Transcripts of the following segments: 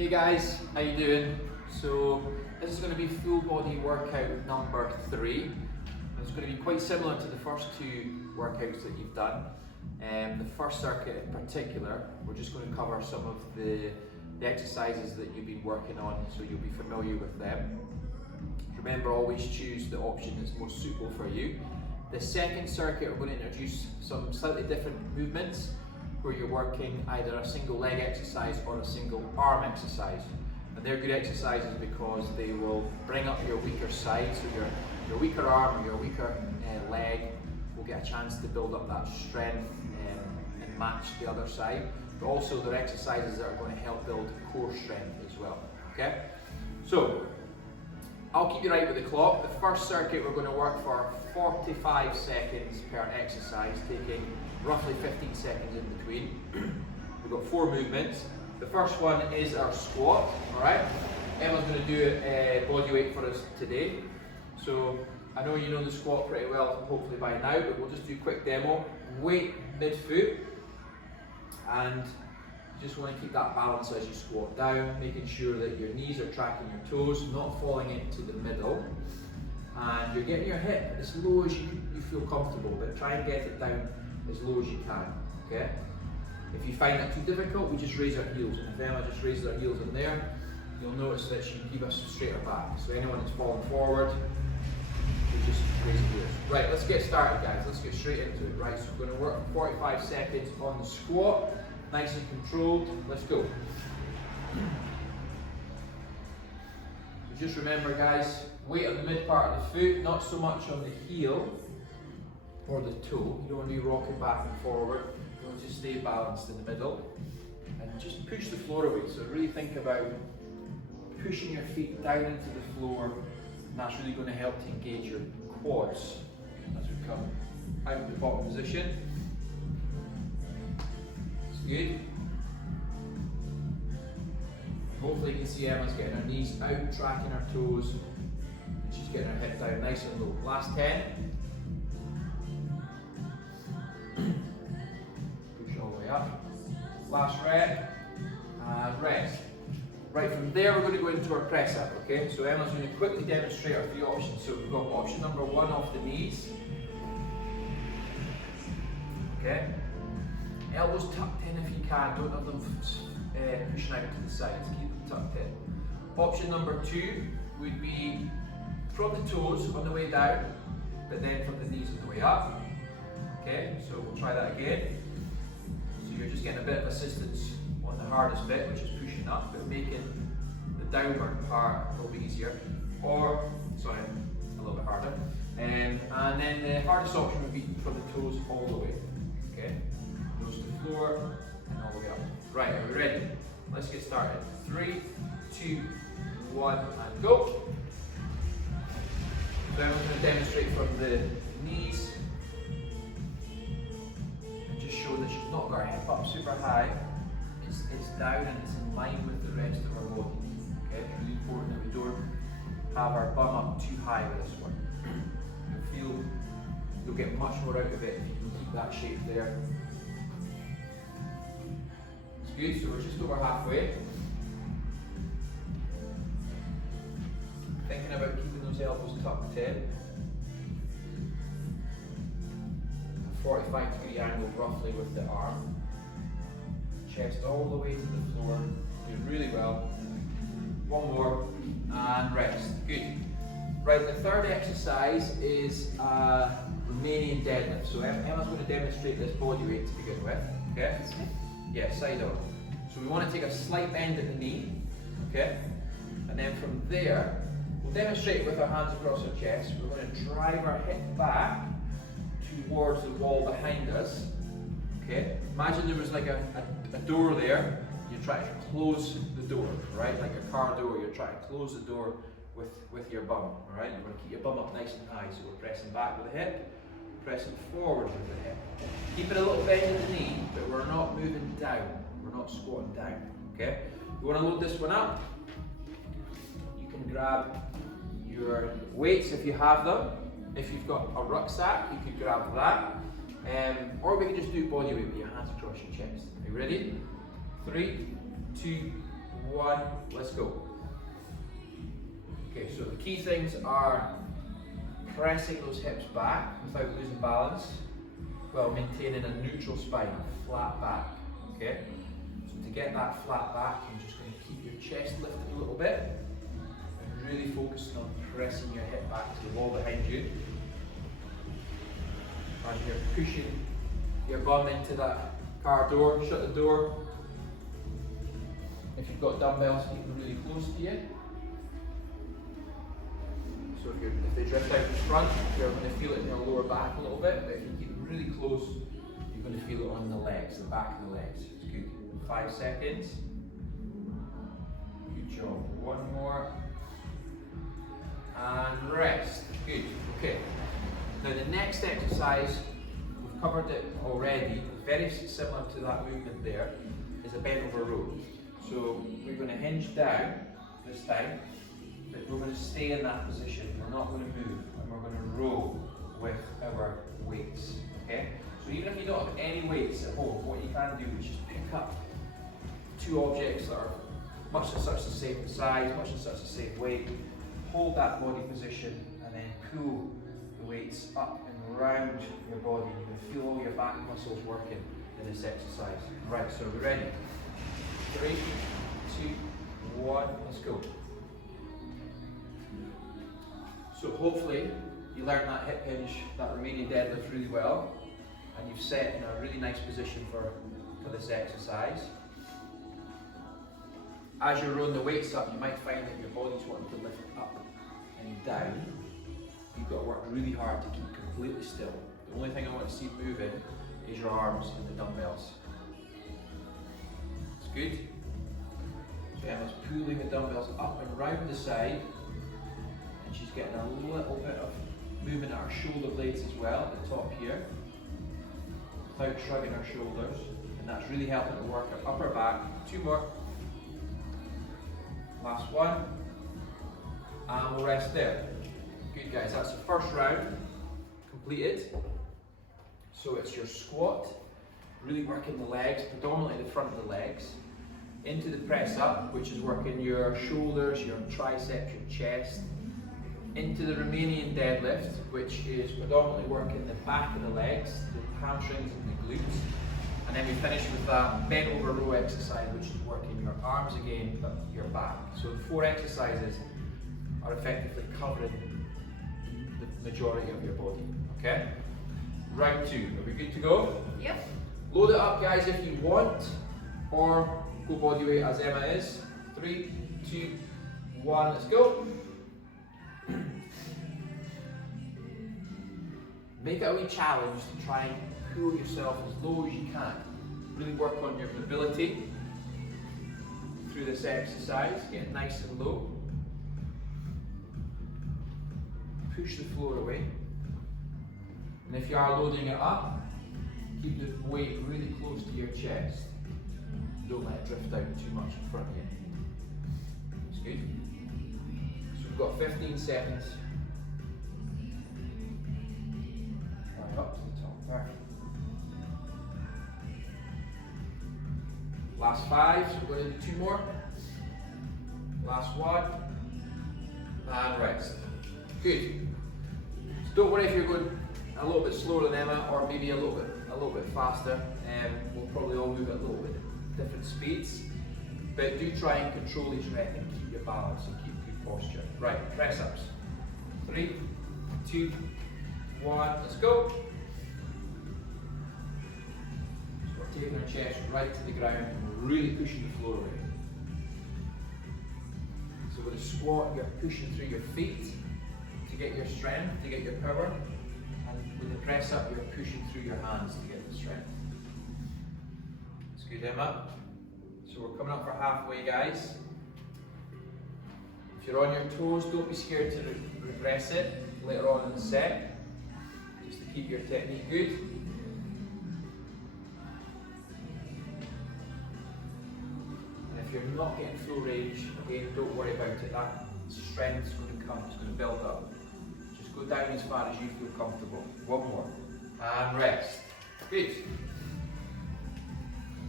Hey guys, how you doing? So this is going to be full body workout number 3. It's going to be quite similar to the first 2 workouts that you've done. The first circuit in particular, we're just going to cover some of the exercises that you've been working on, so you'll be familiar with them. Remember, always choose the option that's most suitable for you. The second circuit, we're going to introduce some slightly different movements where you're working either a single leg exercise or a single arm exercise. And they're good exercises because they will bring up your weaker side, so your weaker arm or your weaker leg will get a chance to build up that strength and match the other side. But also they're exercises that are going to help build core strength as well. Okay? So, I'll keep you right with the clock. The first circuit we're going to work for 45 seconds per exercise, taking roughly 15 seconds in between. We've got 4 movements. The first one is our squat, alright? Emma's going to do body weight for us today. So I know you know the squat pretty well, hopefully by now, but we'll just do a quick demo. Weight mid-foot, and you just want to keep that balance as you squat down, making sure that your knees are tracking your toes, not falling into the middle. And you're getting your hip as low as you feel comfortable, but try and get it down as low as you can, okay? If you find that too difficult, we just raise our heels, and if Emma just raises her heels in there, you'll notice that she can keep us straighter back. So anyone that's falling forward, we just raise the heels. Right, let's get started guys, let's get straight into it. Right, so we're going to work 45 seconds on the squat, nice and controlled, let's go. So just remember guys, weight on the mid part of the foot, not so much on the heel or the toe. You don't want to be rocking back and forward. You want to just stay balanced in the middle and just push the floor away. So really think about pushing your feet down into the floor, and that's really going to help to engage your quads as we come out of the bottom position. It's good. Hopefully you can see Emma's getting her knees out, tracking her toes. She's getting her hip down nice and low. Last 10. Push all the way up. Last rep. And rest. Right, from there we're going to go into our press up, okay? So Emma's going to quickly demonstrate our 3 options. So we've got option number 1 off the knees. Okay? Elbows tucked in if you can. Don't have them pushing out to the sides. Keep them tucked in. Option number 2 would be from the toes on the way down, but then from the knees on the way up. Okay, so we'll try that again. So you're just getting a bit of assistance on the hardest bit, which is pushing up, but making the downward part a little bit easier. Or, sorry, a little bit harder. And then the hardest option would be from the toes all the way. Okay, nose to the floor and all the way up. Right, are we ready? Let's get started. 3, 2, 1, and go. So I'm going to demonstrate from the knees and just show that she's not got her hip up super high. It's down and it's in line with the rest of her body. Okay, it's really important that we don't have our bum up too high with this one. You'll get much more out of it if you can keep that shape there. It's good, so we're just over halfway. Thinking about keeping those elbows tucked in. A 45-degree angle roughly with the arm. Chest all the way to the floor. Doing really well. One more and rest. Good. Right, the third exercise is Romanian deadlift. So Emma's going to demonstrate this body weight to begin with. Okay? Yeah, side up. So we want to take a slight bend at the knee. Okay? And then from there, we'll demonstrate it with our hands across our chest. We're going to drive our hip back towards the wall behind us. Okay? Imagine there was like a door there. You're trying to close the door, right? Like a car door, you're trying to close the door with your bum, alright? You want to keep your bum up nice and high. So we're pressing back with the hip, pressing forward with the hip. Keeping a little bend in the knee, but we're not moving down. We're not squatting down, okay? You want to load this one up. You can grab your weights if you have them. If you've got a rucksack, you could grab that. Or we can just do body weight with your hands across your chest. Are you ready? 3, 2, 1, let's go. Okay, so the key things are pressing those hips back without losing balance, while maintaining a neutral spine, a flat back, okay? So to get that flat back, you're just going to keep your chest lifted a little bit, and really focusing on pressing your hip back to the wall behind you. As you're pushing your bum into that car door, shut the door. If you've got dumbbells, keep them really close to you. So if they drift out in front, you're going to feel it in your lower back a little bit, but if you keep them really close, you're going to feel it on the legs, the back of the legs. It's good. 5 seconds. Good job. 1 more. And rest. Good. Okay. Now the next exercise, we've covered it already, very similar to that movement there, is a bent over row. So we're going to hinge down this time, but we're going to stay in that position. We're not going to move, and we're going to row with our weights. Okay? So even if you don't have any weights at home, what you can do is just pick up 2 objects that are much and such the same size, much and such the same weight, hold that body position, and then pull the weights up and around your body. You can feel all your back muscles working in this exercise. Right, so we're ready. 3, 2, 1, let's go. So hopefully you learned that hip hinge, that Romanian deadlift really well, and you've set in a really nice position for this exercise. As you're rolling the weights up, you might find that your body's wanting to lift up and down. You've got to work really hard to keep completely still. The only thing I want to see moving is your arms and the dumbbells. It's good. So Emma's pulling the dumbbells up and round the side, and she's getting a little bit of movement at her shoulder blades as well, at the top here, without shrugging her shoulders, and that's really helping to work her upper back. 2 more. Last 1, and we'll rest there. Good guys, that's the first round completed. So it's your squat, really working the legs, predominantly the front of the legs, into the press up, which is working your shoulders, your triceps, your chest, into the Romanian deadlift, which is predominantly working the back of the legs, the hamstrings and the glutes. And then we finish with that bent over row exercise, which is working your arms again, but your back. So the 4 exercises are effectively covering the majority of your body. Okay? Round 2. Are we good to go? Yep. Load it up, guys, if you want, or go body weight as Emma is. 3, 2, 1, let's go. Make it a wee challenge to try and pull yourself as low as you can. Really work on your mobility through this exercise. Get nice and low. Push the floor away. And if you are loading it up, keep the weight really close to your chest. Don't let it drift out too much in front of you. That's good. So we've got 15 seconds. Right up to the top. Perfect. Last 5, so we're going to do 2 more. Last 1. And rest. Good. So don't worry if you're going a little bit slower than Emma, or maybe a little bit faster. We'll probably all move at a little bit different speeds. But do try and control each rep and keep your balance and keep good posture. Right, press ups. 3, 2, 1, let's go. Taking our chest right to the ground and really pushing the floor away. So with a squat, you're pushing through your feet to get your strength, to get your power, and with the press up, you're pushing through your hands to get the strength. That's good, Emma. So we're coming up for halfway, guys. If you're on your toes, don't be scared to regress it later on in the set, just to keep your technique good. If you're not getting full range, again, don't worry about it. That strength is going to come, it's going to build up. Just go down as far as you feel comfortable. 1 more. And rest. Good.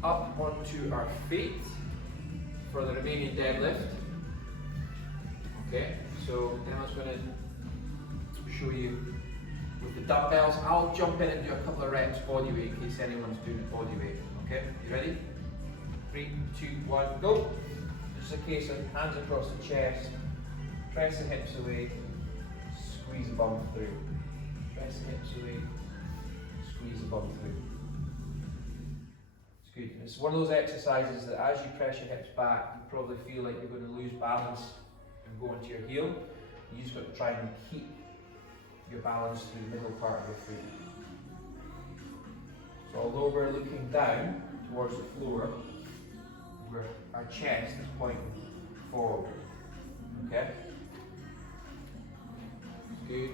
Up onto our feet. for the remaining deadlift. Okay, so then I was going to show you with the dumbbells. I'll jump in and do a couple of reps body weight in case anyone's doing body weight. Okay, you ready? 3, 2, 1, go. Just a case of hands across the chest, press the hips away, squeeze the bum through. Press the hips away, squeeze the bum through. It's good. It's one of those exercises that as you press your hips back, you probably feel like you're going to lose balance and go into your heel. You just got to try and keep your balance through the middle part of your foot. So although we're looking down towards the floor, our chest is pointing forward. Okay? Good.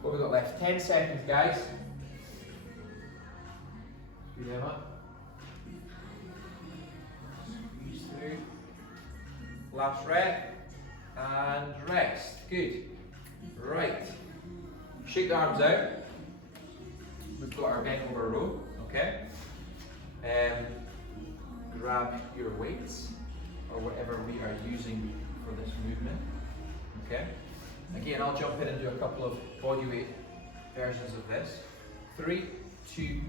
What have we got left? 10 seconds, guys. Squeeze them up. Squeeze through. Last rep. And rest. Good. Right. Shake the arms out. We've got our bent over row. Okay? Grab your weights or whatever we are using for this movement. Okay? Again, I'll jump in and do a couple of body weight versions of this. 3, 2,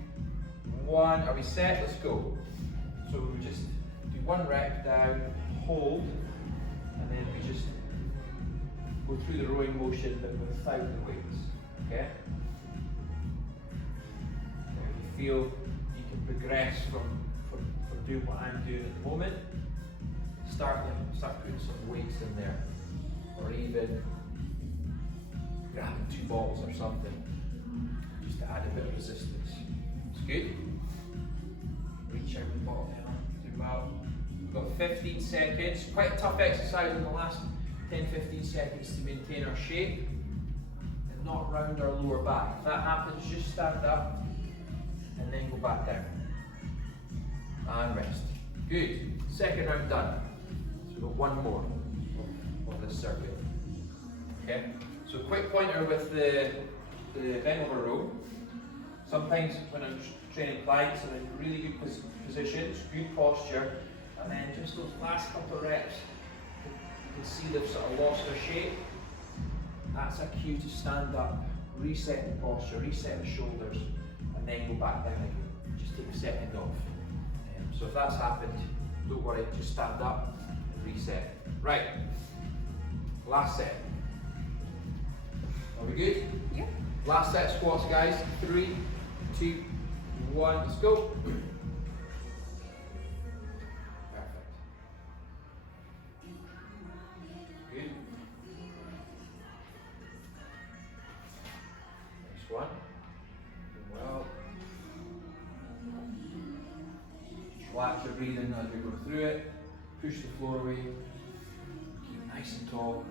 1. Are we set? Let's go. So we just do 1 rep down, hold, and then we just go through the rowing motion but without the weights. Okay? If you feel you can progress from doing what I'm doing at the moment, start putting some weights in there, or even grabbing 2 balls or something, just to add a bit of resistance. It's good. Reach out the bottom now, do well. We've got 15 seconds, quite a tough exercise in the last 10-15 seconds to maintain our shape and not round our lower back. If that happens, just stand up and then go back down. And rest. Good. Second round done. So we've got 1 more of this circuit. Okay? So quick pointer with the bent over row. Sometimes when I'm training clients, I'm in really good positions, good posture, and then just those last couple of reps, you can see they've sort of lost their shape. That's a cue to stand up, reset the posture, reset the shoulders, and then go back down again. Just take a second off. So if that's happened, don't worry, just stand up and reset. Right, last set. Are we good? Yeah. Last set of squats, guys. 3, 2, 1, let's go. Perfect. Good. Next one. Well. Relax your breathing as we go through it. Push the floor away. Keep nice and tall.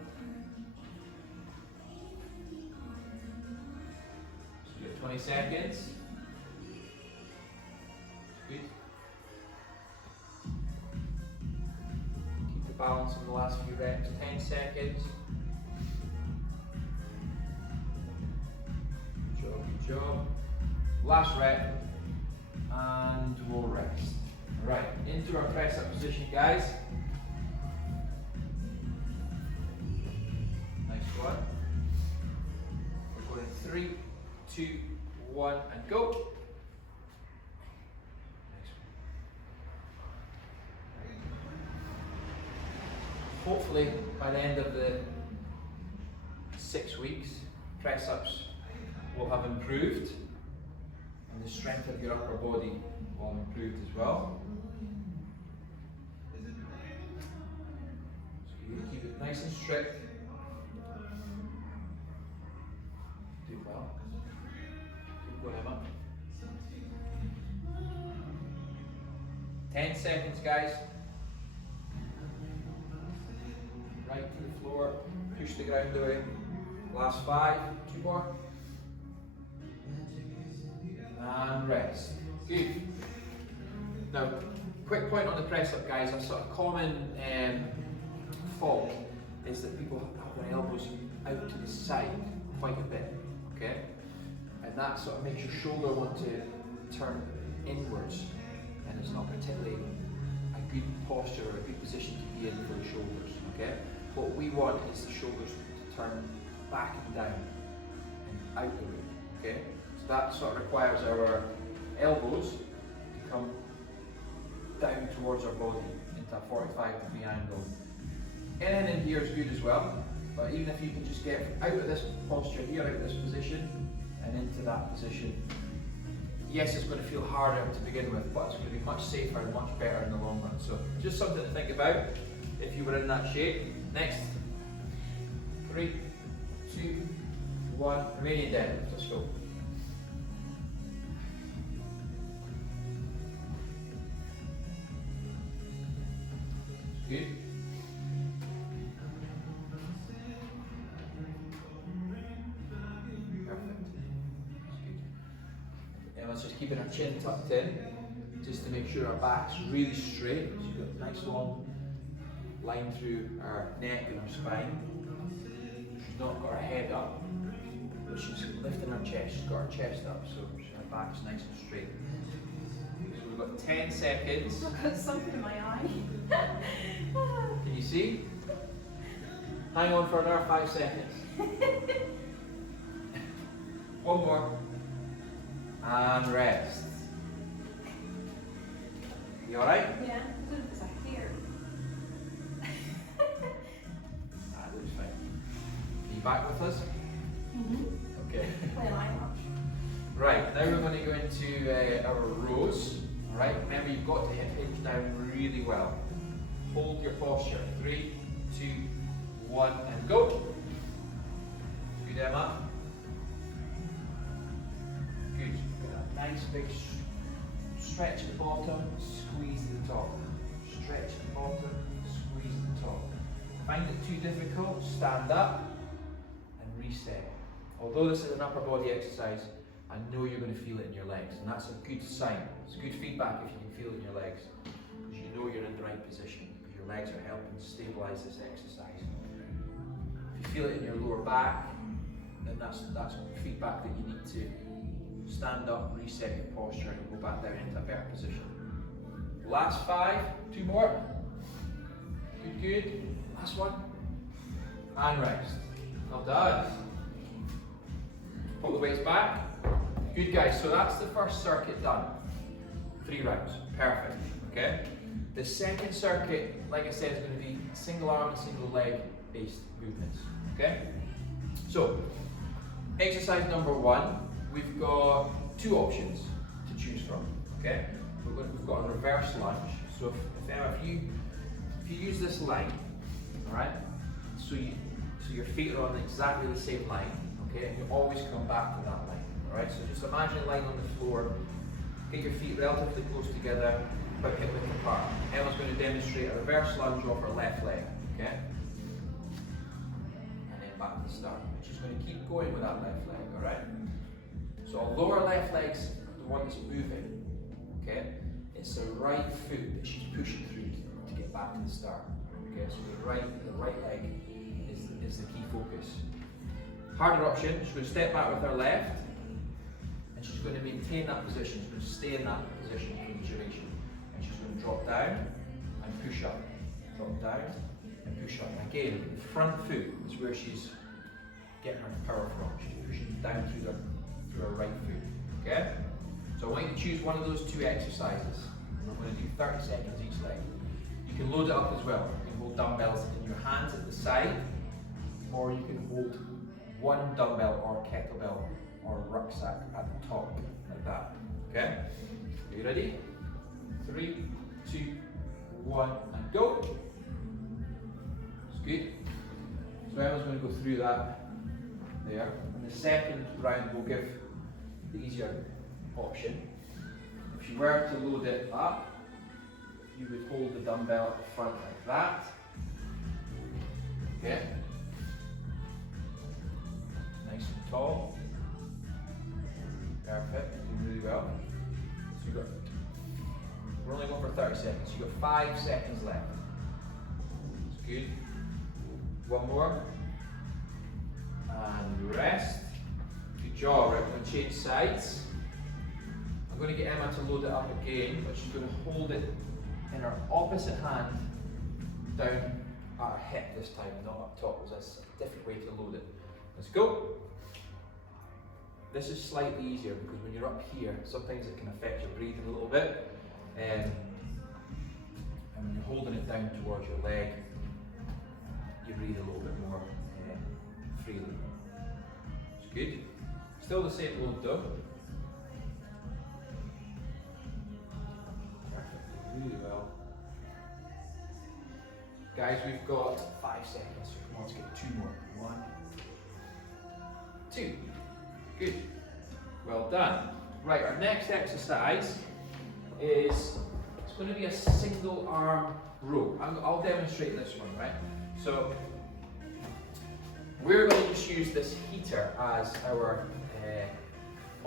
So you have 20 seconds. Good. Keep the balance in the last few reps. 10 seconds. Good job. Last rep. And we'll rest. Right, into our press up position, guys. Nice one. We're going 3, 2, 1, and go. Nice one. Hopefully, by the end of the 6 weeks, press ups will have improved, and the strength of your upper body will have improved as well. Keep it nice and strict. Do well. Keep going, Emma. 10 seconds, guys. Right to the floor. Push the ground away. Last 5. 2 more. And rest. Good. Now, quick point on the press up, guys. A sort of common fault is that people have their elbows out to the side quite a bit, okay? And that sort of makes your shoulder want to turn inwards, and it's not particularly good posture or a good position to be in for the shoulders, okay? What we want is the shoulders to turn back and down and out the room, okay? So that sort of requires our elbows to come down towards our body into a 45-degree angle. In and in here is good as well, but even if you can just get out of this posture here, out of this position, and into that position. Yes, it's going to feel harder to begin with, but it's going to be much safer and much better in the long run. So just something to think about if you were in that shape. Next. 3, 2, 1. Remaining deadlift. Let's go. Good. Let's just keeping our chin tucked in, just to make sure our back's really straight. So you've got a nice long line through our neck and our spine. She's not got her head up, but she's lifting her chest. She's got her chest up, so her back's nice and straight. So we've got 10 seconds. I've got something in my eye. Can you see? Hang on for another 5 seconds. One more. And rest. You alright? Yeah, because I hear. That looks fine. Are you back with us? Okay. Well, I am. Right, now we're going to go into our rows. Alright, remember you've got to hip hinge down really well. Hold your posture. 3, 2, 1, and go. Good, Emma. Good. Nice big stretch at the bottom, squeeze at the top. Stretch at the bottom, squeeze at the top. Find it too difficult, stand up and reset. Although this is an upper body exercise, I know you're going to feel it in your legs, and that's a good sign. It's good feedback if you can feel it in your legs, because you know you're in the right position, because your legs are helping stabilize this exercise. If you feel it in your lower back, then that's feedback that you need to stand up, reset your posture, and go back down into a better position. Last 5, 2 more. Good, good. Last one. And rest. Well done. Pull the weights back. Good, guys. So that's the first circuit done. 3 rounds. Perfect. Okay. The second circuit, like I said, is going to be single arm and single leg based movements. Okay. So, exercise number 1. We've got 2 options to choose from. Okay, we've got a reverse lunge. So if you use this line, all right, so your feet are on exactly the same line. Okay, and you always come back to that line. All right, so just imagine a line on the floor. Get your feet relatively close together, but hip width apart. Emma's going to demonstrate a reverse lunge off her left leg. Okay, and then back to the start. She's going to keep going with that left leg. All right. So although our left leg's the one that's moving, okay, it's the right foot that she's pushing through to get back to the start. Okay, so the right leg is the key focus. Harder option, she's going to step back with her left, and she's going to maintain that position. She's going to stay in that position for the duration. And she's going to drop down and push up. Drop down and push up. And again, the front foot is where she's getting her power from. She's pushing down through her right foot. Okay? So I want you to choose one of those 2 exercises. We're going to do 30 seconds each leg. You can load it up as well. You can hold dumbbells in your hands at the side, or you can hold one dumbbell or kettlebell or rucksack at the top, like that. Okay? Are you ready? 3, 2, 1, and go. It's good. So Emma's going to go through that there. And the second round will give the easier option. If you were to load it up, you would hold the dumbbell at the front like that. Okay. Nice and tall. Perfect. Doing really well. So we're only going for 30 seconds. You've got 5 seconds left. It's good. One more. And rest. Good job. Right, we're going to change sides. I'm going to get Emma to load it up again, but she's going to hold it and our opposite hand down at our hip this time, not up top. That's a different way to load it. Let's go. This is slightly easier because when you're up here, sometimes it can affect your breathing a little bit. And when you're holding it down towards your leg, you breathe a little bit more freely. It's good. Still the same load though. Perfect. Really well. Guys, we've got 5 seconds, so come on, let's get 2 more. 1, 2. Good. Well done. Right, our next exercise is, it's going to be a single arm row. I'll demonstrate this one, right? So, we're going to just use this heater as our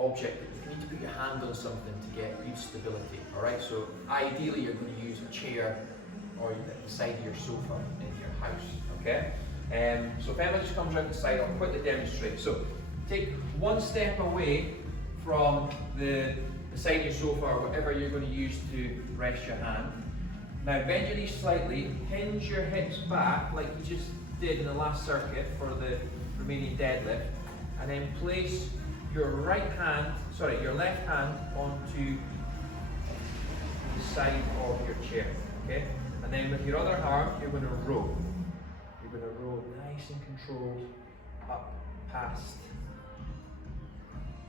object. You need to put your hand on something to get good stability, alright? So, ideally you're going to use a chair or the side of your sofa in your house, okay? So if Emma just comes around the side, I'll quickly demonstrate. So take 1 step away from the side of your sofa or whatever you're going to use to rest your hand. Now bend your knees slightly, hinge your hips back like you just did in the last circuit for the Romanian deadlift, and then place your your left hand onto the side of your chair, okay? And then with your other arm, you're going to row. You're going to row nice and controlled up past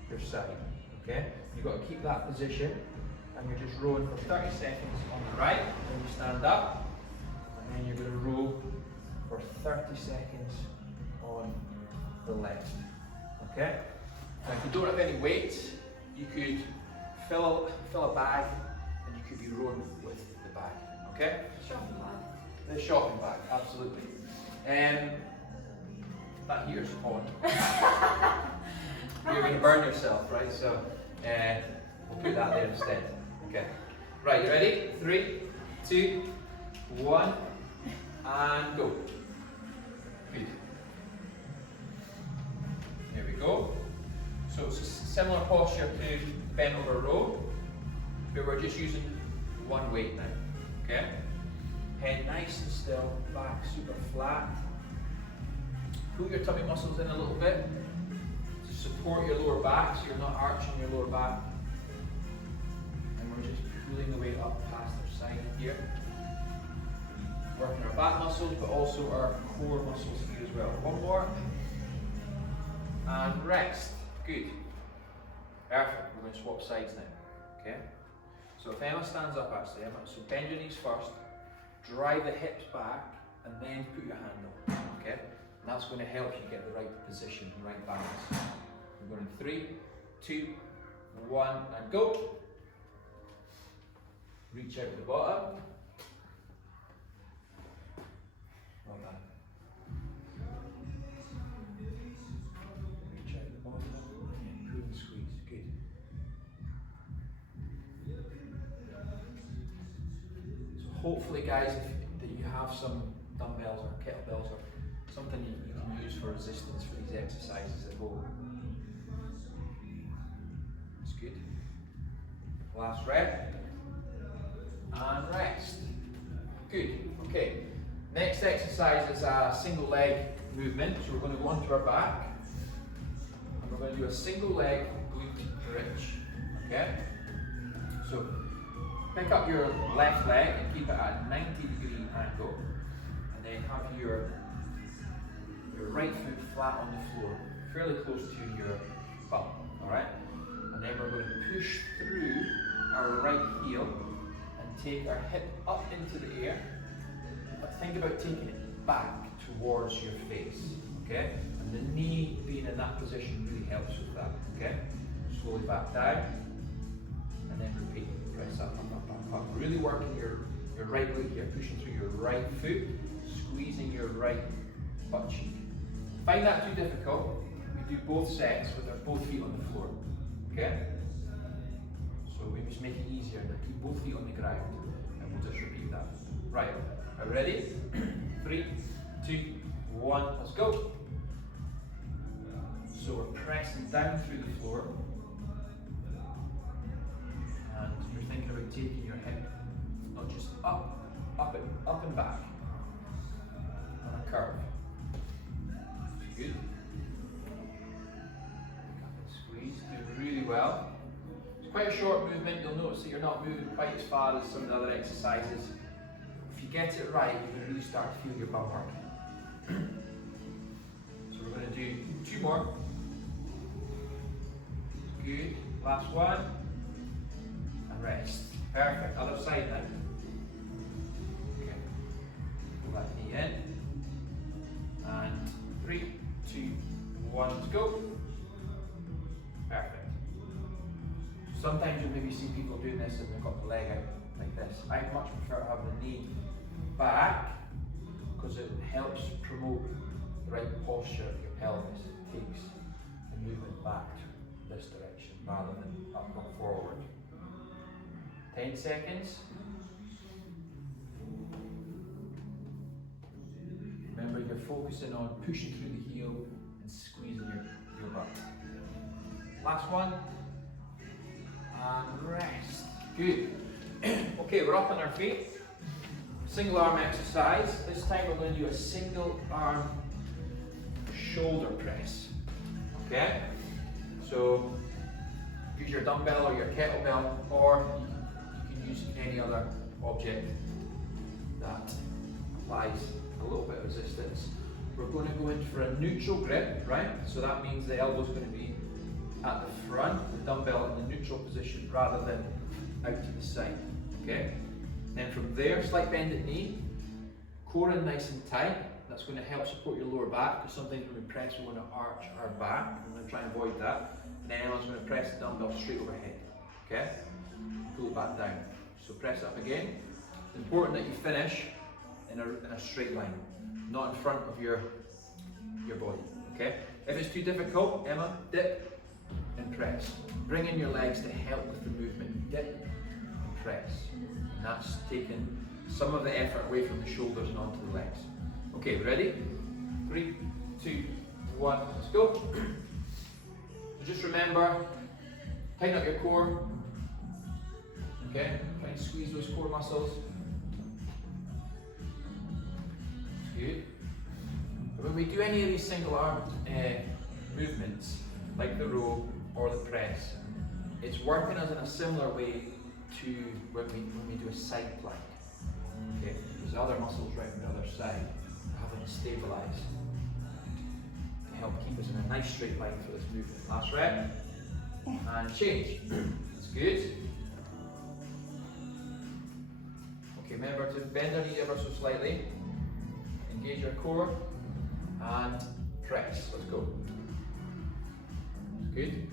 your side, okay? You've got to keep that position, and you're just rowing for 30 seconds on the right, then you stand up, and then you're going to row for 30 seconds on the left, okay? Now if you don't have any weights, you could fill a bag, and you could be rowing with the bag, okay? Shopping bag. The shopping bag, absolutely. That here's on. You're going to burn yourself, right? So we'll put that there instead. Okay. Right, you ready? 3, 2, 1, and go. Good. There we go. So it's a similar posture to bent over row, but we're just using 1 weight now. Okay. Head nice and still, back super flat. Pull your tummy muscles in a little bit to support your lower back so you're not arching your lower back. And we're just pulling the weight up past our side here. Working our back muscles, but also our core muscles here as well. 1 more. And rest. Good. Perfect. We're going to swap sides now. Okay? So if Emma stands up actually, Emma, so bend your knees first, drive the hips back, and then put your hand on. Okay? And that's going to help you get the right position, the right balance. We're going in 3, 2, 1, and go. Reach out to the bottom. Well done. Reach out to the bottom, and pull and squeeze. Good. So hopefully guys, that you have some dumbbells or kettlebells or something you can use for resistance for these exercises at home. That's good. Last rep. And rest. Good. Okay. Next exercise is a single leg movement. So we're going to go onto our back. And we're going to do a single leg glute bridge. Okay? So pick up your left leg and keep it at a 90-degree angle. And then have your right foot flat on the floor, fairly close to your bum, alright? And then we're going to push through our right heel and take our hip up into the air, but think about taking it back towards your face, okay? And the knee being in that position really helps with that, okay? Slowly back down, and then repeat, press up, up, up, up, up. Really working your right glute here, pushing through your right foot, squeezing your right butt cheek. Find that too difficult, we do both sets with our both feet on the floor, okay? So we just make it easier to keep both feet on the ground, and we'll just repeat that. Right, are we ready? 3, 2, 1, let's go. So we're pressing down through the floor, and you're thinking about taking your hip, not just up and back. On a curve. Good. Squeeze, do really well. It's quite a short movement. You'll notice that you're not moving quite as far as some of the other exercises. If you get it right, you're going to really start to feel your bum working. So we're going to do 2 more. Good. Last one. And rest. Perfect. Other side now. Okay. Pull that knee in. And 3, 2, 1, let's go. Perfect. Sometimes you'll maybe see people doing this and they've got the leg out like this. I much prefer to have the knee back because it helps promote the right posture of your pelvis. It takes the movement back to this direction rather than up and forward. 10 seconds. Remember, you're focusing on pushing through the heel and squeezing your butt. Last one. And rest. Good. Okay, we're up on our feet. Single arm exercise. This time we're going to do a single arm shoulder press. Okay? So use your dumbbell or your kettlebell, or you can use any other object that applies a little bit of resistance. We're going to go in for a neutral grip, right? So that means the elbow's going to be at the front, the dumbbell in the neutral position rather than out to the side. Okay? Then from there, slight bend at knee, core in nice and tight. That's going to help support your lower back, because sometimes when we press we want to arch our back. I'm going to try and avoid that. And then Emma's going to press the dumbbell straight overhead. Okay? Pull it back down. So press up again. It's important that you finish in a straight line, not in front of your body. Okay? If it's too difficult, Emma, dip and press. Bring in your legs to help with the movement. Dip and press. And that's taking some of the effort away from the shoulders and onto the legs. Okay, ready? 3, 2, 1, let's go. So just remember, tighten up your core. Okay, try and squeeze those core muscles. Good. But when we do any of these single arm movements, like the row or the press, it's working us in a similar way to when we do a side plank. Okay, there's other muscles right on the other side having to stabilize to help keep us in a nice straight line for this movement. Last rep, and change. That's good. Okay, remember to bend our knee ever so slightly, engage your core, and press. Let's go. Good.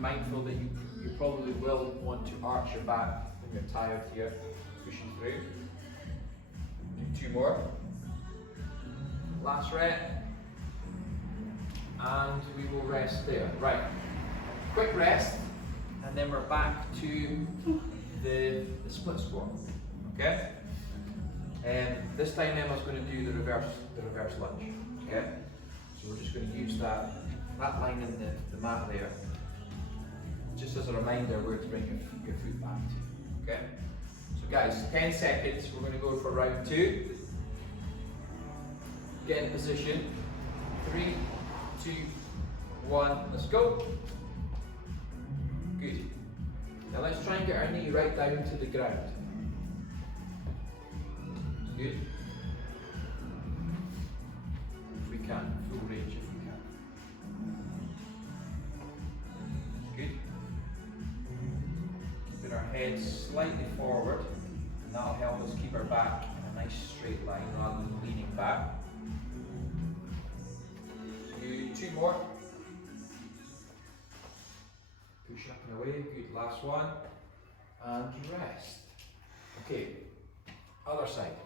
Mindful that you probably will want to arch your back when you're tired here, pushing through. Do 2 more. Last rep. And we will rest there. Right. Quick rest, and then we're back to the split squat. Okay? And this time Emma's going to do the reverse lunge. Okay? So we're just going to use that line in the mat there. Just as a reminder where to bring your foot back to. Okay? So guys, 10 seconds. We're going to go for round 2. Get in position. 3, 2, 1. Let's go. Good. Now let's try and get our knee right down to the ground. Good. If we can, full range if we can. Good. Keeping our head slightly forward, and that'll help us keep our back in a nice straight line rather than leaning back. Do 2 more. Push up and away. Good. Last one. And rest. Okay. Other side.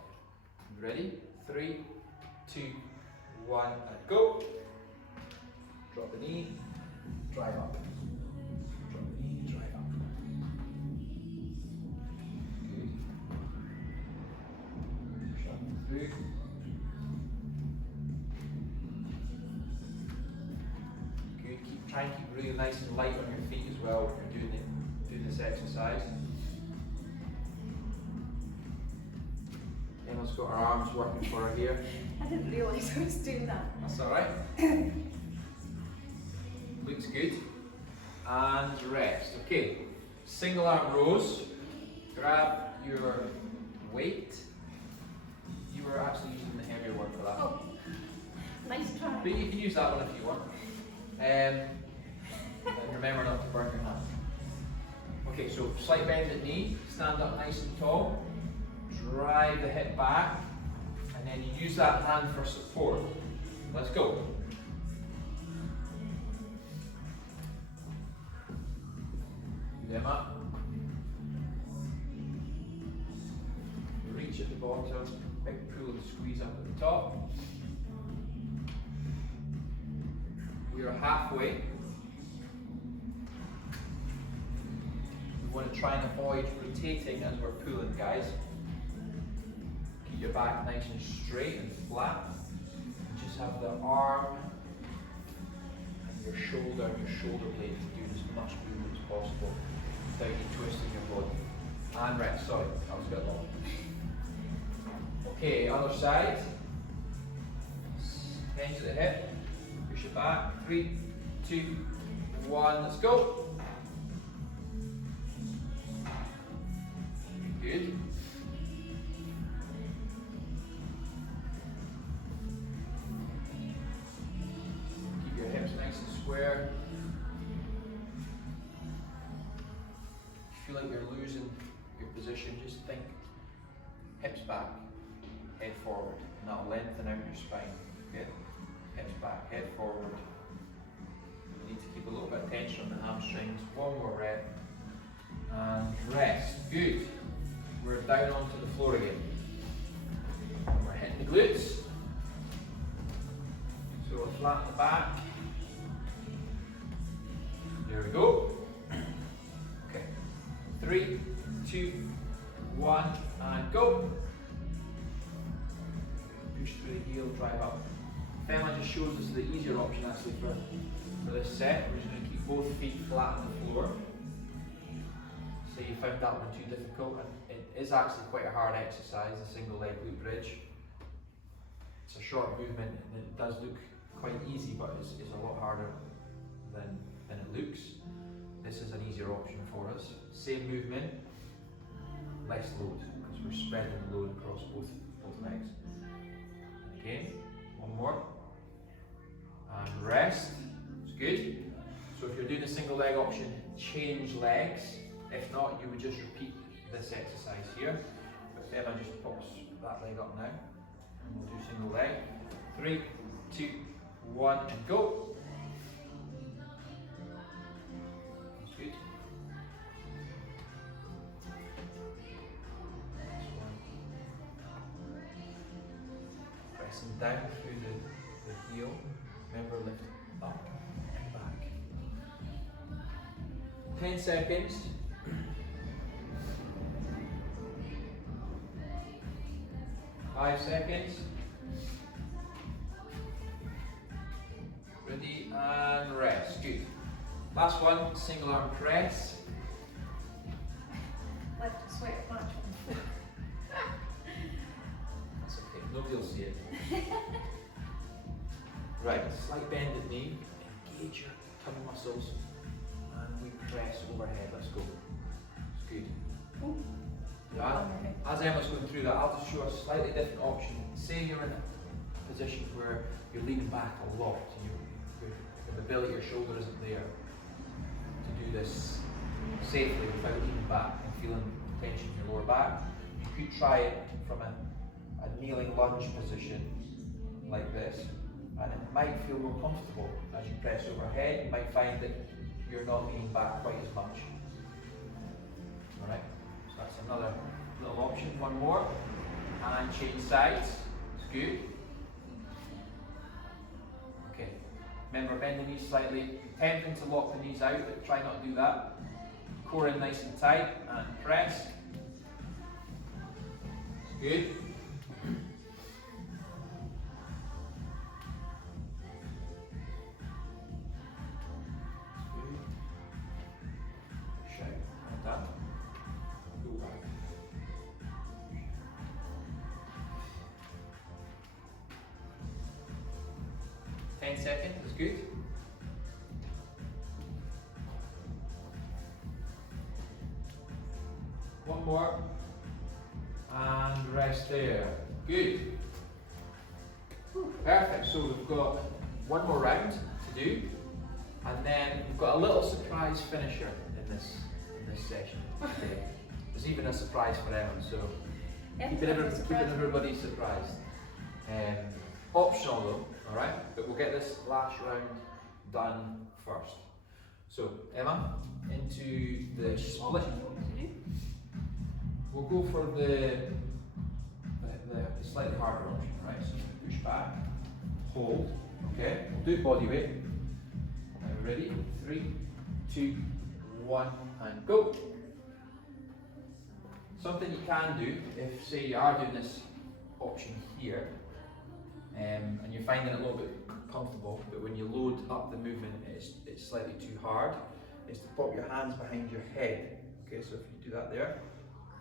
Ready? 3, 2, 1, and go. Drop the knee. Drive up. Drop the knee. Drive up. feeling nice and light on your feet as well when you're doing this exercise. Emma's got her arms working for her here. I didn't realise I was doing that. That's alright. Looks good. And rest. Okay, single arm rows. Grab your weight. You were actually using the heavier one for that. Oh, nice try. But you can use that one if you want. And remember not to burn your hand. Okay, so slight bend at knee, stand up nice and tall, drive the hip back, and then you use that hand for support. Let's go. Them up. Reach at the bottom, big pull and squeeze up at the top. We are halfway. We want to try and avoid rotating as we're pulling, guys. Keep your back nice and straight and flat. Just have the arm and your shoulder blade to do as much movement as possible without you twisting your body. And rest, sorry, that was a bit long. Okay, other side. Bend to the hip. Push it back. 3, 2, 1, let's go. Good. Keep your hips nice and square. If you feel like you're losing your position, just think hips back, head forward, and that'll lengthen out your spine. Good. Hips back, head forward. You need to keep a little bit of tension on the hamstrings. One more rep. And rest. Good. We're down onto the floor again. And we're hitting the glutes. So we'll flatten the back. There we go. Okay. 3, 2, 1, and go. Push through the heel, drive up. Emma just shows us the easier option actually for this set. We're just going to keep both feet flat on the floor. Say you found that one too difficult, and it is actually quite a hard exercise, a single leg glute bridge. It's a short movement and it does look quite easy, but it's a lot harder than it looks. This is an easier option for us. Same movement, less load, because we're spreading the load across both legs. Again, one more. And rest. It's good. So if you're doing a single leg option, change legs. If not, you would just repeat this exercise here. But Emma just pops that leg up now. And we'll do single leg. 3, 2, 1, and go. That's good. Pressing down through the heel. Remember, lift up and back. 10 seconds. 5 seconds. Ready and rest. Good. Last one, single arm press. Left a sweater patch on the floor. That's okay, nobody will see it. Right, slight bend at knee, engage your tummy muscles, and we press overhead. Let's go. It's good. Ooh. Yeah. As Emma's going through that, I'll just show a slightly different option. Say you're in a position where you're leaning back a lot, and your ability, your shoulder isn't there to do this safely without leaning back and feeling tension in your lower back. You could try it from a kneeling lunge position like this, and it might feel more comfortable as you press overhead. You might find that you're not leaning back quite as much. Alright, so that's another little option. One more, and change sides. It's good. Okay, remember, bend the knees slightly. Tempting to lock the knees out, but try not to do that. Core in nice and tight, and press. Good. 10 seconds, that's good. One more. And rest there. Good. Perfect. So we've got one more round to do, and then we've got a little surprise finisher in this session. Okay. There's even a surprise for Emma, so keeping everybody surprised. Optional though, all right. But we'll get this last round done first. So Emma, into the split. We'll go for the slightly harder option, right? So push back, hold, okay? We'll do body weight. Now ready? 3, 2, 1, and go. Something you can do, if say you are doing this option here, and you're finding it a little bit comfortable, but when you load up the movement, it's slightly too hard, is to pop your hands behind your head. Okay, so if you do that there,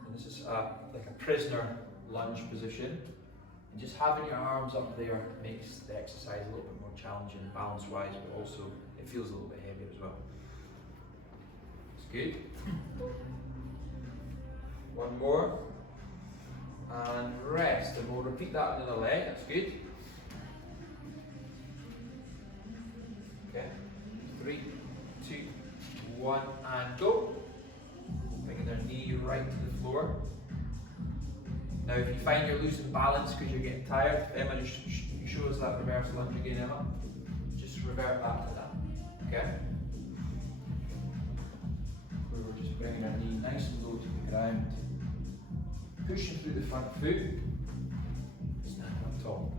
and this is like a prisoner lunge position, and just having your arms up there makes the exercise a little bit more challenging balance wise, but also it feels a little bit heavier as well. It's good. One more, and rest, and we'll repeat that on the other leg. That's good. Okay, 3, 2, 1, and go. Bringing their knee right to the floor. Now, if you find you're losing balance because you're getting tired, Emma, just show us that reverse lunge again, Emma. Just revert back to that. Okay. Where we're just bringing our knee nice and low to the ground, pushing through the front foot, standing up tall.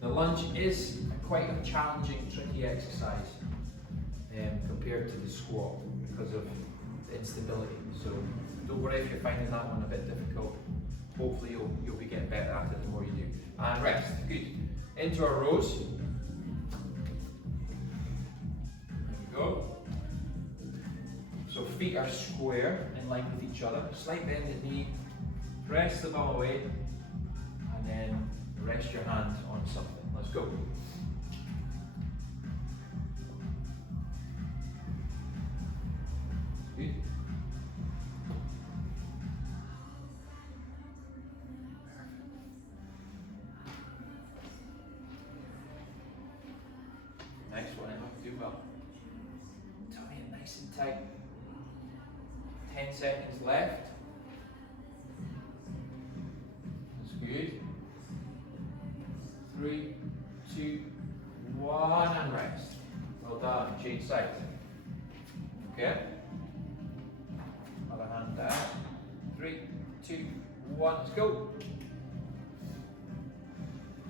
The lunge is quite a challenging, tricky exercise compared to the squat because of the instability. So don't worry if you're finding that one a bit difficult. Hopefully you'll be getting better at it the more you do. And rest, good. Into our rows. There we go. So feet are square in line with each other. Slight bend at knee. Press the ball away, and then rest your hand on something. Let's go. Good. Nice one, Emma. Do well. Tummy in nice and tight. 10 seconds left. Good. 3, 2, 1, and rest. Well done. Change sides. Okay. Other hand down. 3, 2, 1. Let's go.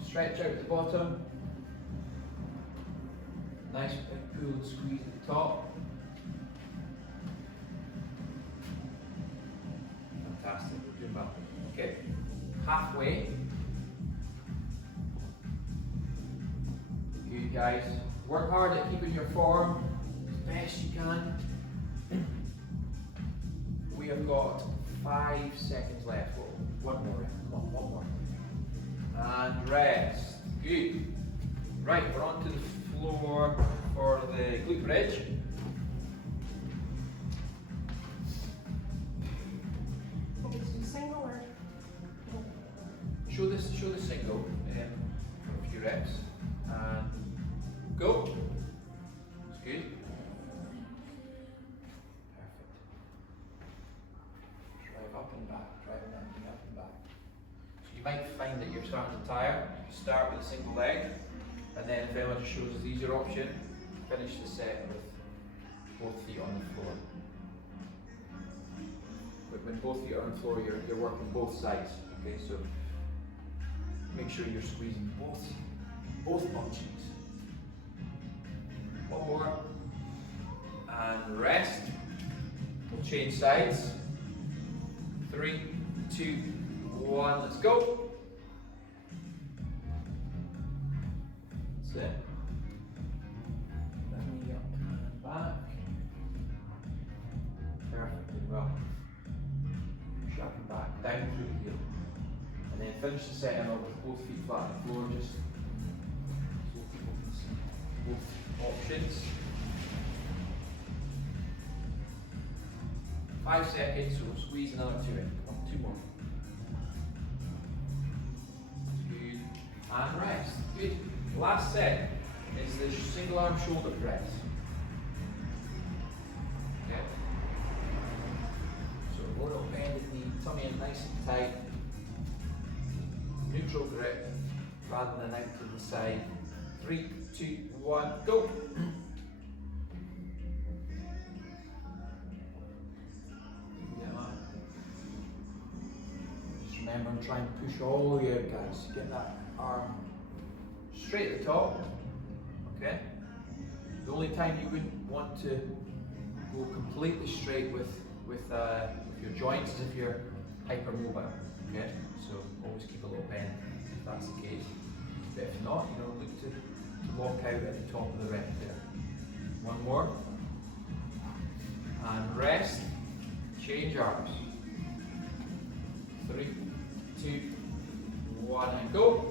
Stretch out the bottom. Nice big pull and squeeze at the top. Fantastic. We're doing well. Okay. Halfway. Good guys. Work hard at keeping your form as best you can. We have got 5 seconds left. One more. Come on, one more. And rest. Good. Right, we're onto the floor for the glute bridge. Single or? Show the single for a few reps, and go. It's good. Perfect. Drive up and back, driving up and back. So you might find that you're starting to tire. You start with a single leg, and then if anyone just shows us the easier option, finish the set with both feet on the floor. But when both feet are on the floor, you're working both sides. Okay, so make sure you're squeezing both bum cheeks. One more, and rest. We'll change sides. 3, 2, 1. Let's go. That's it. Left knee up and back. Perfect. Good. Well. Up and back, down through the heel. And then finish the set Emma with both feet flat on the floor, just so people can see. both options. 5 seconds, so we'll squeeze another 2 in. Come on, 2 more. Good. And rest. Good. Last set is the single arm shoulder press. Okay. So a little bended knee, tummy in nice and tight. Neutral grip rather than out to the side. 3, 2, 1, go. Just remember and try and push all the way out, guys. Get that arm straight at the top. Okay. The only time you wouldn't want to go completely straight with your joints is if you're hypermobile. Okay. So always keep a little bend if that's the case. But if not, look to lock out at the top of the rep there. 1 more. And rest. Change arms. 3, 2, 1, and go.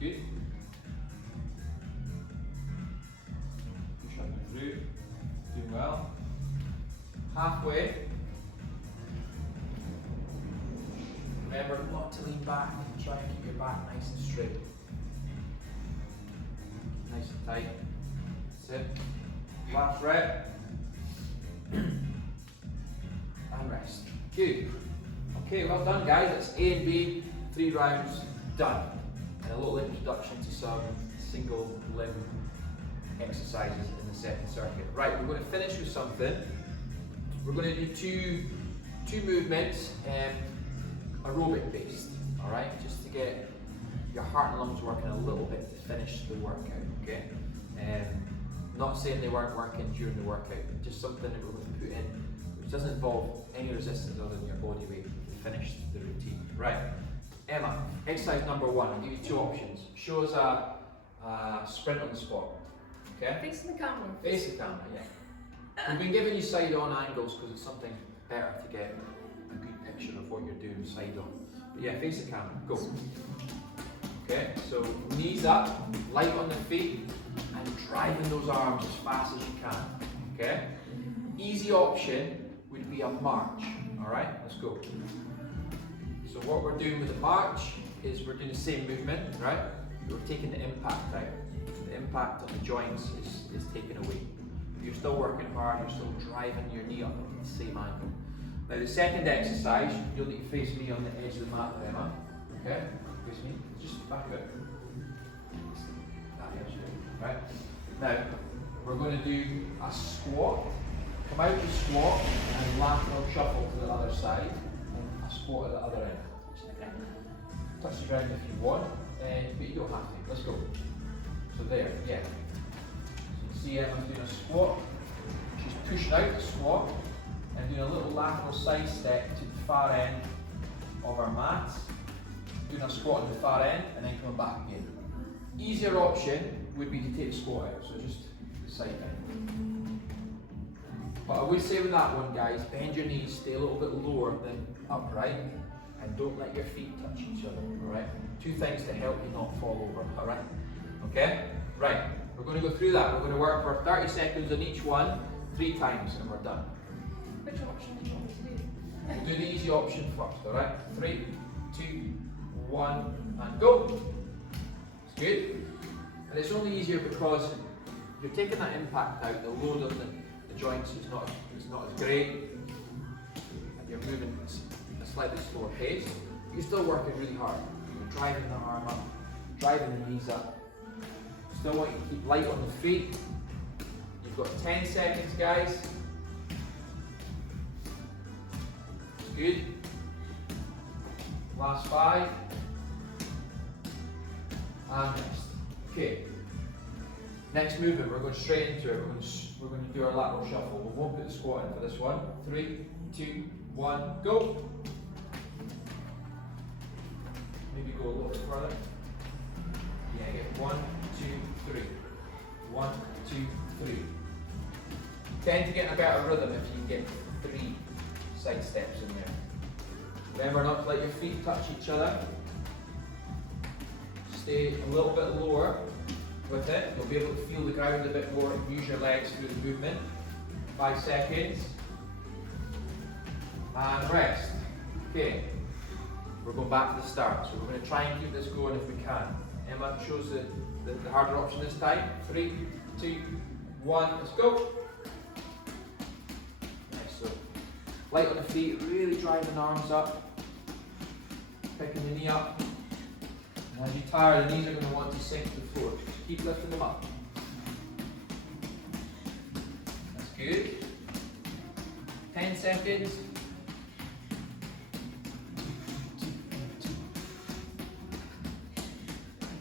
Good. Push up and through. Doing well. Halfway. Remember not to lean back. Try and keep your back nice and straight. Nice and tight. That's it. Last rep. And rest. Good. Okay, well done guys. That's A and B, 3 rounds done. And a little introduction to some single limb exercises in the second circuit. Right, we're going to finish with something. We're going to do two movements, aerobic based, all right? Just to get your heart and lungs working a little bit to finish the workout, okay? Not saying they weren't working during the workout, just something that we're going to put in which doesn't involve any resistance other than your body weight to finish the routine. Right, Emma, exercise number 1, I'll give you 2 options. Show us a sprint on the spot, okay? Facing the camera. Face the camera, yeah. We've been giving you side on angles because it's something better to get a good picture of what you're doing side on. But yeah, face the camera, go. Okay, so knees up, light on the feet, and driving those arms as fast as you can. Okay? Easy option would be a march. Alright, let's go. So what we're doing with the march is we're doing the same movement, right? We're taking the impact out. The impact on the joints is taken away. You're still working hard, you're still driving your knee up at the same angle. Now the second exercise, you'll need to face me on the edge of the mat there, Emma. Okay? Face me. Just back a bit. That edge there. Right? Now, we're going to do a squat. Come out the squat and lateral shuffle to the other side. And a squat at the other end. Touch the ground if you want, but you don't have to. Let's go. So there, yeah. So you see Emma's doing a squat. She's pushing out the squat and doing a little lateral side step to the far end of our mat. Doing a squat at the far end and then coming back again. Easier option would be to take the squat out, so just side down. But I would say with that one, guys, bend your knees, stay a little bit lower than upright, and don't let your feet touch each other, alright? 2 things to help you not fall over, alright? Okay? Right, we're going to go through that. We're going to work for 30 seconds on each one, 3 times, and we're done. Which option do you want me to do? We'll do the easy option first, alright? 3, 2, 1, and go. It's good. And it's only easier because you're taking that impact out, the load of the joints is not as great, and you're moving at a slightly slower pace. You're still working really hard. You're driving the arm up, driving the knees up. Still want you to keep light on the feet. You've got 10 seconds, guys. It's good. Last 5. And next. Okay. Next movement, we're going straight into it. We're going to do our lateral shuffle. We won't put the squat in for this one. 3, 2, 1, go. Maybe go a little bit further. Yeah, get 1, 2, 3. 1, 2, 3. Tend to get in a better rhythm if you get 3 side steps in there. Remember not to let your feet touch each other. stay a little bit lower with it. You'll be able to feel the ground a bit more and use your legs through the movement. 5 seconds. And rest. Okay. We're going back to the start. So we're going to try and keep this going if we can. Emma chose the harder option this time. 3, 2, 1, let's go. Nice. So light on the feet, really driving the arms up. Picking the knee up. And as you tire, the knees are going to want to sink to the floor. Just keep lifting them up. That's good. 10 seconds.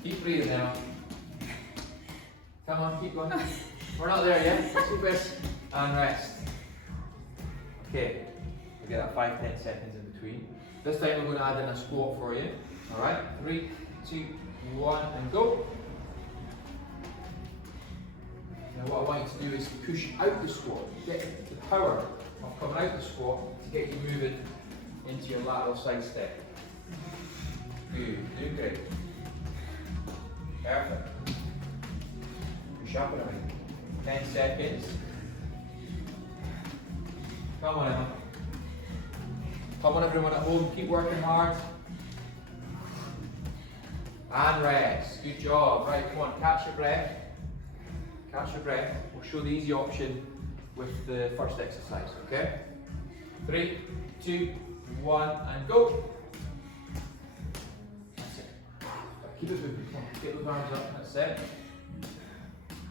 Keep breathing now. Come on, keep going. We're not there yet. Let's keep this. And rest. Okay. We get that 5-10 seconds in between. This time we're going to add in a squat for you. Alright? 3, 2, 1, and go. Now what I want you to do is push out the squat. Get the power of coming out the squat to get you moving into your lateral side step. Good. Doing great. Perfect. Push up and away. 10 seconds. Come on, Emma. Come on, everyone at home. Keep working hard. And rest. Good job. Right, come on. Catch your breath. Catch your breath. We'll show the easy option with the first exercise, okay? 3, 2, 1, and go. That's it. Keep it moving. Come on. Get those arms up. That's it.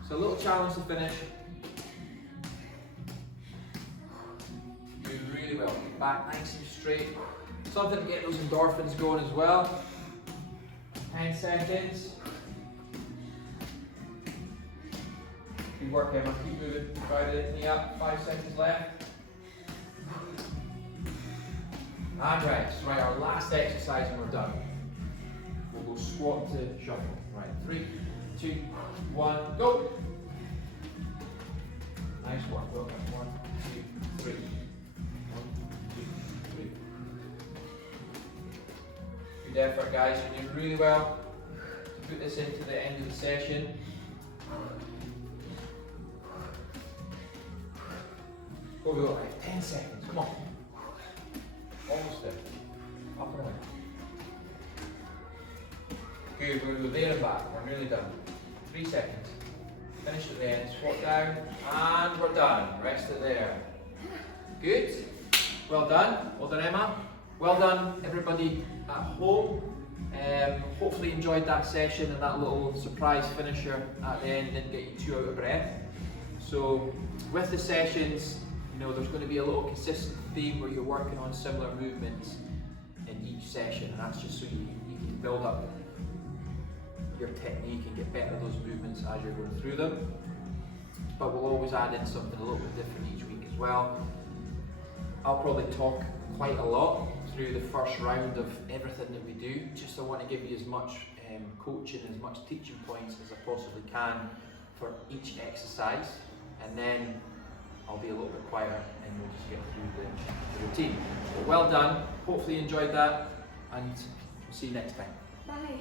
So a little challenge to finish. Do really well. Get back nice and straight. Something to get those endorphins going as well. 10 seconds. Good work, Emma. Keep moving. Try the knee up. 5 seconds left. And rest. Right, our last exercise and we're done. We'll go squat to shuffle. Right, 3, 2, 1, go. Nice work. Well done. 1, 2, 3. 1, 2, 3. Good effort, guys. You're doing really well. To put this into the end of the session. Go, we got like 10 seconds. Come on. Almost there. Up and away. Good. We're going to go there and back. We're nearly done. 3 seconds. Finish at the end. Squat down. And we're done. Rest it there. Good. Well done. Well done, Emma. Well done, everybody at home. Hopefully enjoyed that session and that little surprise finisher at the end didn't get you too out of breath. So with the sessions, you know, there's going to be a little consistent theme where you're working on similar movements in each session, and that's just so you can build up your technique and get better at those movements as you're going through them. But we'll always add in something a little bit different each week as well. I'll probably talk quite a lot through the first round of everything that we do. Just I want to give you as much coaching, as much teaching points as I possibly can for each exercise, and then I'll be a little bit quieter and we'll just get through the routine. But well done, hopefully you enjoyed that, and we'll see you next time. Bye.